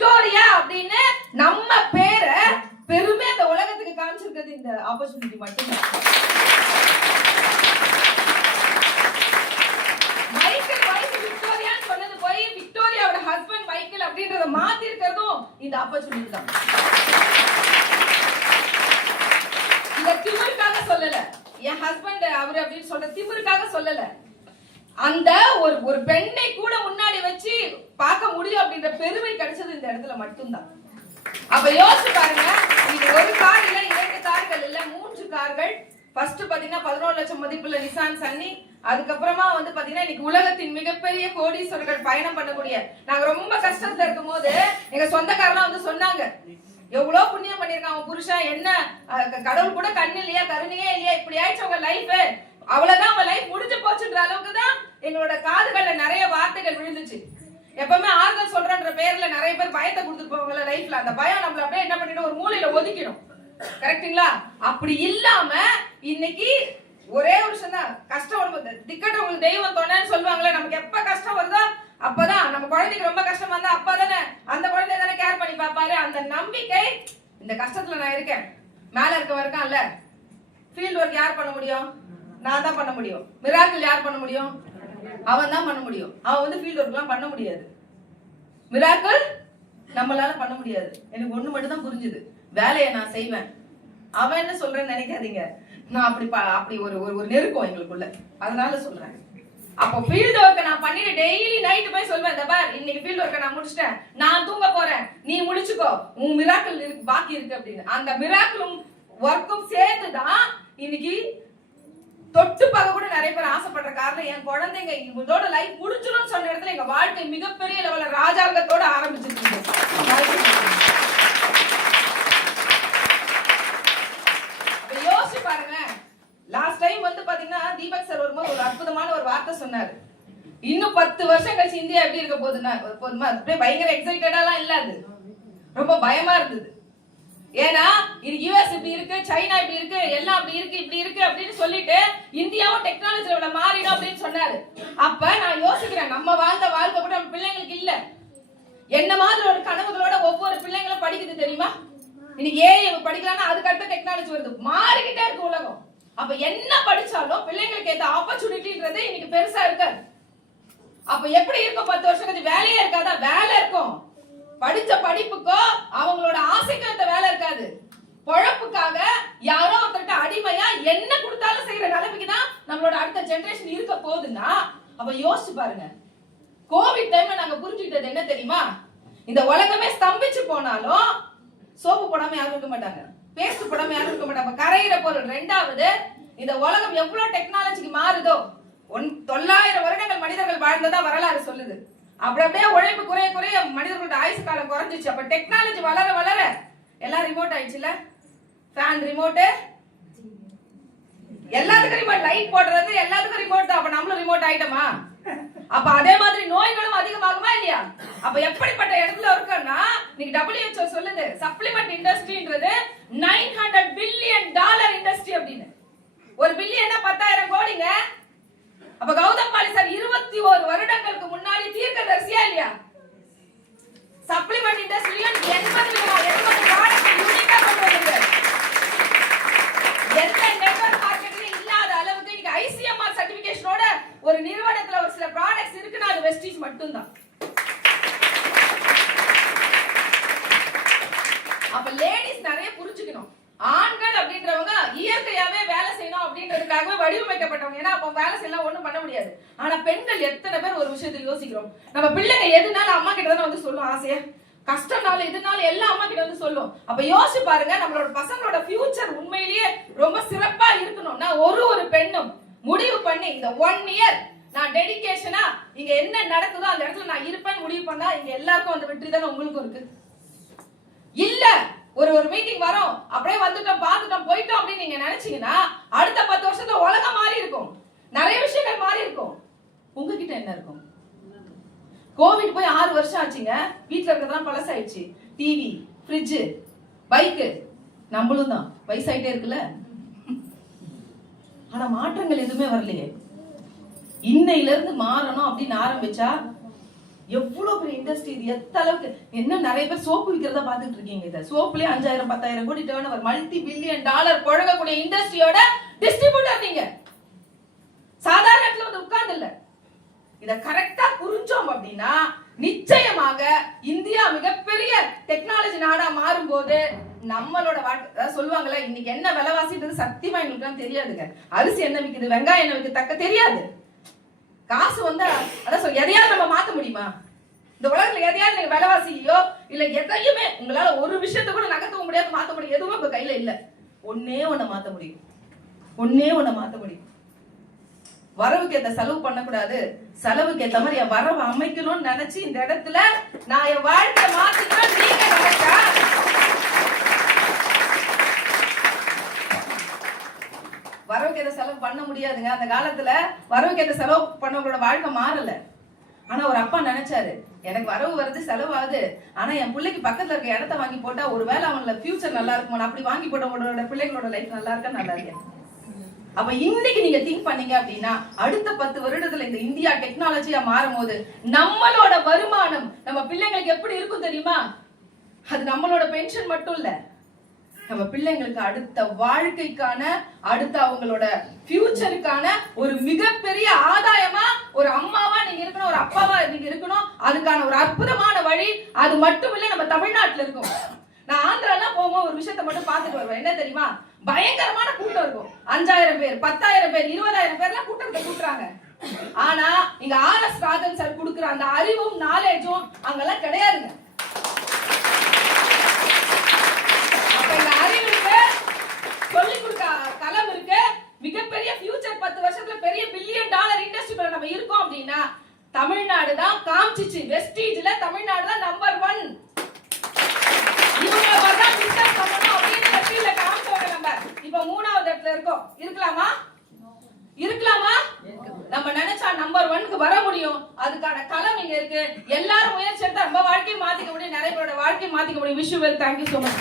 Victoria அப்படின்னு நம்ம பேரை பெருமை அந்த உலகத்துக்கு காமிச்சிருக்கிறது இந்த ஆப்பர்ச்சுனிட்டி மட்டும்தான். மைக்கேல் வைஃப் விக்டோரியான்னு சொன்னது போய் விக்டோரியாவோட ஹஸ்பண்ட் மைக்கேல் அப்படின்றத மாத்தி இருக்கிறதும் இந்த ஆப்பர்ச்சுனிட்டி தான். இந்த திமிருக்காக சொல்லல, என் ஹஸ்பண்ட் அவரு அப்படின்னு சொல்ற திமிருக்காக சொல்லல. அந்த ஒரு பெண்ணை கூட முன்னாடி வச்சு பார்க்க முடியும் அப்படின்ற பெருமை கிடைச்சது இந்த இடத்துல மட்டும்தான். அப்ப யோசிச்சு பாருங்க, இது ஒரு கார் இல்ல, 2 கார்கள் இல்ல, 3 கார்கள். ஃபர்ஸ்ட் பாத்தீங்கன்னா 11 லட்சம் மதிப்புள்ள நிசான் சன்னி. அதுக்கப்புறமா வந்து பாத்தீங்கன்னா இன்னைக்கு உலகத்தின் மிகப்பெரிய கோடீஸ்வரர்கள் பயணம் பண்ணக்கூடிய, நாங்க ரொம்ப கஷ்டத்துல இருக்கும் போது எங்க சொந்தக்காரெல்லாம் வந்து சொன்னாங்க, எவ்வளவு புண்ணியம் பண்ணிருக்காங்க அவங்க புருஷன், என்ன கடவுள் கூட கண்ணு இல்லையா, கருணையே இல்லையா, இப்படி ஆயிடுச்சு அவங்க லைஃப், அவ்வளவுதான் அவங்க லைஃப் முடிஞ்சு போச்சுன்ற அளவுக்கு தான் எங்களோட காதுகள்ல நிறைய வார்த்தைகள் விழுந்துச்சு. எப்பவுமே ஆறுதல் சொல்றன்ற பேர்ல நிறைய பேர் பயத்தை கொடுத்துருப்பாங்க லைஃப்ல. அந்த பயம் நம்மள அப்படியே என்ன பண்ணிடும், ஒரு மூலையில ஒதுக்கிடும். கரெக்டுங்களா? அப்படி இல்லாம இன்னைக்கு ஒரே ஒரு விஷயம் தான், கஷ்டம் திக்கட்ட உங்களுக்கு தெய்வம் தோணன்னு சொல்லுவாங்களே, நமக்கு எப்ப கஷ்டம் வருதோ அப்பதான், நம்ம குழந்தைக்கு ரொம்ப கஷ்டமா இருந்தா அப்பதானே அந்த குழந்தைய தானே கேர் பண்ணி பாப்பாரு. அந்த நம்பிக்கை, இந்த கஷ்டத்துல நான் இருக்கேன், மேல இருக்க இருக்கான்ல, ஃபீல்ட் ஒர்க் யார் பண்ண முடியும்? நான் தான் பண்ண முடியும். மிராக்கிள் யார் பண்ண முடியும்? அவன் தான் பண்ண முடியும். அவன் வந்து ஃபீல்ட் ஒர்க் எல்லாம் பண்ண முடியாது. மிராக்கிள் நம்மளால பண்ண முடியாது. எனக்கு ஒண்ணு மட்டும் தான் புரிஞ்சுது, வேலையை நான் செய்வேன். அவன் என்ன சொல்றேன்னு நினைக்காதீங்க, நான் அப்படி ஒரு நெருக்கம் எங்களுக்குள்ள, அதனால சொல்றேன். அப்போ ஃபீல்ட் ஒர்க்கை நான் பண்ணிட்டு டெய்லி நைட் போய் சொல்வேன், இந்த பார் இன்னைக்கு ஃபீல்ட் ஒர்க்கை நான் முடிச்சிட்டேன், நான் தூங்க போறேன், நீ முடிச்சுக்கோ, உன் மிராக்கிள் பாக்கி இருக்கு அப்படின்னு. அந்த மிராக்கிளும் ஒர்க்கும் சேர்த்துதான் இன்னைக்கு தொட்டு பார்க்க கூட நிறைய பேர் ஆசைப்படுற காரணம், என் குழந்தைங்க இதோட லைஃப் முடிஞ்சிடும் சொன்ன இடத்துல எங்க வாழ்க்கை மிகப்பெரிய லெவல்ல ராஜாங்கத்தோட ஆரம்பிச்சிருக்கு. யோசிச்சு பாருங்க, லாஸ்ட் டைம் வந்து பாத்தீங்கன்னா தீபக் சார் வரும்போது ஒரு அற்புதமான ஒரு வார்த்தை சொன்னாரு, இன்னும் 10 வருஷம் கழிச்சு இந்தியா எப்படி இருக்க போகுதுன்னா, அப்படியே பயங்கர எக்ஸைட்டடாலாம் இல்ல, அது ரொம்ப பயமா இருந்தது. ஏன்னா இது யுஎஸ் இப்படி இருக்கு, சைனா இப்படி இருக்கு, எல்லாம் அப்படி இருக்கு, இப்படி இருக்கு அப்படின்னு சொல்லிட்டு இந்தியாவும் டெக்னாலஜில மாறிடும் அப்படின்னு சொன்னாரு. அப்ப நான் யோசிக்கிறேன், நம்ம வாழ்ந்த வாழ்க்கை கூட நம்ம பிள்ளைங்களுக்கு இல்ல. என்ன மாதிரி ஒரு கனவுகளோட ஒவ்வொரு பிள்ளைங்களும் படிக்குது தெரியுமா? இன்னைக்கு ஏஐ படிக்கலாம்னா அதுக்கு அடுத்த டெக்னாலஜி வருது, மாறிக்கிட்டே இருக்கு உலகம். அப்ப என்ன படிச்சாலும் பிள்ளைங்களுக்கு ஏத்த ஆப்பர்ச்சுனிட்டின்றது இன்னைக்கு பெருசா இருக்காது. அப்ப எப்படி இருக்கும் 10 வருஷம் கழிச்சு? வேலையே இருக்காதா? வேலை இருக்கும். படிச்ச படிப்புக்கோ அவங்களோட ஆசைக்கு அந்த வேலை இருக்காது. பொழப்புக்காக யாரோ ஒருத்தர்கிட்ட அடிமையா என்ன கொடுத்தாலும் செய்யற நிலைமைக்கு தான் நம்மளோட அடுத்த ஜெனரேஷன் இருக்க போகுதுன்னா, அப்ப யோசிச்சு பாருங்க. கோவிட் டைம்ல நாங்க புரிஞ்சுக்கிட்டது என்ன தெரியுமா? இந்த உலகமே ஸ்தம்பிச்சு போனாலும் சோப்பு போடாம யாரும் இருக்க மாட்டாங்க, பேஸ்ட் போடாம யாரும் இருக்க மாட்டாங்க, கரையிற பொருள். ரெண்டாவது, இந்த உலகம் எவ்வளவு டெக்னாலஜிக்கு மாறுதோ, 900 வருடங்கள் மனிதர்கள் வாழ்ந்ததா வரலாறு சொல்லுது. அப்படியே உழைப்பு குறைய குறைய மனிதர்களோட ஆயுசு காலம் குறைஞ்சிச்சு. அப்ப டெக்னாலஜி வளர வளர எல்லாம் ரிமோட் ஆயிடுச்சுல, ஃபேன் ரிமோட், எல்லாத்துக்கும் ரிமோட், லைட் போடுறது எல்லாத்துக்கும் ரிமோட் தான். அப்ப நம்மளும் ரிமோட் ஆயிட்டோமா? அப்ப அதே மாதிரி நோய்களும் அதிகமாகுமா இல்லையா? அப்ப எப்படிப்பட்ட இடத்துல இருக்குன்னா, இன்னைக்கு WHO சொல்லுது, சப்ளிமெண்ட் இண்டஸ்ட்ரின்றது $900 பில்லியன் இண்டஸ்ட்ரி அப்படின்னு. ஒரு பில்லியன்னா 10,000 கோடிங்க. அப்ப கௌதம் பாலி சார் 21 வருடங்களுக்கு முன்னாடி தீர்க்கதரிசியா இல்லையா? சப்ளிமெண்ட் இண்டஸ்ட்ரியில் 80 ப்ராடக்ட் யூனிக்கா கொண்டு வந்தாரு. எந்த நெட்வொர்க் மார்க்கெட்லயும் இல்லாத அளவுக்கு இன்னைக்கு ICMR சர்டிபிகேஷனோட ஒரு நிறுவனத்துல ஒரு சில ப்ராடக்ட்ஸ் இருக்குன்னா அது வெஸ்டீஜ் மட்டும்தான். அப்ப லேடிஸ் நிறைய புரிஞ்சுக்கணும். ஆண்கள் அப்படின்றவங்க இயற்கையாவே வேலை செய்யணும் அப்படின்றதுக்காகவே வடிவமைக்கப்பட்டவங்க. ஏன்னா அப்ப வேலை செய்யலாம், ஒண்ணும் பண்ண முடியாது. ஆனா பெண்கள் எத்தனை பேர் ஒரு விஷயத்தை யோசிக்கிறோம், நம்ம பிள்ளைங்க எதுனாலும் அம்மா கிட்ட தானே வந்து சொல்லும், ஆசையா கஷ்டம்னாலும் எதுனாலும் எல்லாம் அம்மா கிட்ட வந்து சொல்லும். அப்ப யோசிச்சு பாருங்க, நம்மளோட பசங்களோட ஃபியூச்சர் உண்மையிலேயே ரொம்ப சிறப்பா இருக்கணும்னா ஒரு பெண்ணும் முடிவு பண்ணி இந்த 1 இயர் நான் டெடிகேஷனா இங்க என்ன நடக்குதோ அந்த இடத்துல நான் இருப்பேன்னு முடிவு பண்ணா இங்க எல்லாருக்கும் அந்த வெற்றி தானே உங்களுக்கும் இருக்கு. இல்ல ஒரு மீட்டிங் வரோம், அப்படியே வந்துட்டோம் பார்த்துட்டோம் போயிட்டோம் அப்படின்னு நீங்க நினைச்சீங்கன்னா அடுத்த 10 வருஷத்துல உலகம் மாறி இருக்கும், நிறைய விஷயங்கள் மாறி இருக்கும். உங்ககிட்ட என்ன இருக்கும்? கோவிட் போய் 6 வருஷம் ஆச்சுங்க, வீட்டுல இருக்கிறதெல்லாம் பழசாயிடுச்சு. டிவி, ஃப்ரிட்ஜ், பைக்கு, நம்மளும் தான் வயசாயிட்டே இருக்குல்ல. ஆனா மாற்றங்கள் எதுவுமே வரலையே. இன்னையில இருந்து மாறணும் அப்படின்னு ஆரம்பிச்சா எவ்வளவு பெரிய இண்டஸ்ட்ரி இது, எத்த அளவுக்கு என்ன நிறைய பேர் சோப்பு விற்கிறத பாத்துட்டு இருக்கீங்க. இதை சோப்புலயே 5000-10,000 கோடி டர்ன் ஓவர், $multi-billion புழங்கக்கூடிய இண்டஸ்ட்ரியோட டிஸ்ட்ரிபியூட்டர் நீங்க. சாதாரண இடத்துல வந்து உட்கார்ந்து இல்ல, இத கரெக்டா புரிஞ்சோம் அப்படின்னா நிச்சயமாக இந்தியா மிகப்பெரிய டெக்னாலஜி நாடா மாறும் போது நம்மளோட சொல்லுவாங்கல்ல, இன்னைக்கு என்ன விலைவாசின்றது சத்தியமா எங்களுக்கு தெரியாதுங்க. அரிசி என்ன விக்குது, வெங்காயம் என்ன விக்குது தக்க தெரியாது. காசு வந்தா அதான் எதையாவது நம்ம மாத்த முடியுமா? இந்த உலகத்துல எதையாவது நீங்க விலைவாசியோ இல்ல எதையுமே உங்களால ஒரு விஷயத்த கூட நகர்த்தவும் முடியாது, மாத்த முடியும். எதுவும் உங்க கையில இல்ல. ஒன்னே ஒண்ண மாத்த முடியும், ஒன்னே ஒண்ண மாத்த முடியும். வரவுக்கு ஏத்த செலவு பண்ணக்கூடாது, செலவுக்கு ஏத்த மாதிரி என் வரவு அமைக்கணும்னு நினைச்சு இந்த இடத்துல நான் என் வாழ்க்கை மாத்திக்கணும் நீங்க நினைச்சா வரவுக்கு ஏத்த செலவு பண்ண முடியாதுங்க. அந்த காலத்துல வரவுக்கு ஏத்த செலவு பண்ணவங்களோட வாழ்க்கை மாறல. ஆனா ஒரு அப்பா நினைச்சாரு, எனக்கு வரவு வருது செலவாகுது, ஆனா என் பிள்ளைக்கு பக்கத்துல இருக்க இடத்த வாங்கி போட்டா ஒருவேளை அவங்கள ஃபியூச்சர் நல்லா இருக்குமா, அப்படி வாங்கி போட்டவங்களோட பிள்ளைங்களோட லைஃப் நல்லா இருக்கா, நல்லா இருக்கேன். அப்ப இன்னைக்கு நீங்க திங்க் பண்ணீங்க அப்படின்னா அடுத்த 10 வருடத்துல இந்த இந்தியா டெக்னாலஜியா மாறும் போது நம்மளோட வருமானம் நம்ம பிள்ளைங்களுக்கு எப்படி இருக்கும் தெரியுமா? அது நம்மளோட பென்ஷன் மட்டும் இல்ல, நம்ம பிள்ளைங்களுக்கு அடுத்த வாழ்க்கைக்கான, அடுத்த அவங்களோட ஃபியூச்சருக்கான ஒரு மிகப்பெரிய ஆதாயமா ஒரு அம்மாவா நீங்க இருக்கணும், ஒரு அப்பாவா நீங்க இருக்கணும். அதுக்கான ஒரு அற்புதமான வழி அது மட்டும் இல்ல நம்ம தமிழ்நாட்டுல இருக்கும். நான் ஆந்திராலாம் போகும்போது ஒரு விஷயத்த மட்டும் பார்த்துட்டு வருவேன். என்ன தெரியுமா? பயங்கரமான கூட்டம் இருக்கும். 5000 பேர், 10,000 பேர், 20,000 பேர்லாம் கூட்டத்தை கூட்டுறாங்க. ஆனா இங்க RS ராஜன் சார் கொடுக்குற அந்த அறிவும் நாலேஜும் அங்கெல்லாம் கிடையாதுங்க. அப்ப இந்த அறிவு இருக்கு, சொல்லிக் கொடுக்க களம் இருக்கு, மிகப்பெரிய ஃபியூச்சர் 10 வருஷத்துல பெரிய $1 பில்லியன் இண்டஸ்ட்ரிக்குள்ள நம்ம இருக்கோம் அப்படின்னா தமிழ்நாடு தான் காமிச்சிச்சு. வெஸ்டீஜ்ல தமிழ்நாடு தான் நம்பர் 1. இவங்க வரதான் பிசினஸ் பண்ணணும் அப்படின்னு வெஸ்டீஜ்ல காமிச்சவங்க நம்ம இப்ப 3வது இடத்துல இருக்கோம். இருக்கலாமா? இருக்கலாமா? நம்ம நினைச்சா நம்பர் 1க்கு வர முடியும். அதுக்கான களம் இங்க இருக்கு. எல்லாரும் முயற்சி எடுத்தா நம்ம வாழ்க்கையை மாத்திக்க முடியும், நிறைய பேரோட வாழ்க்கையை மாத்திக்க முடியும். Wish you well. Thank you so much.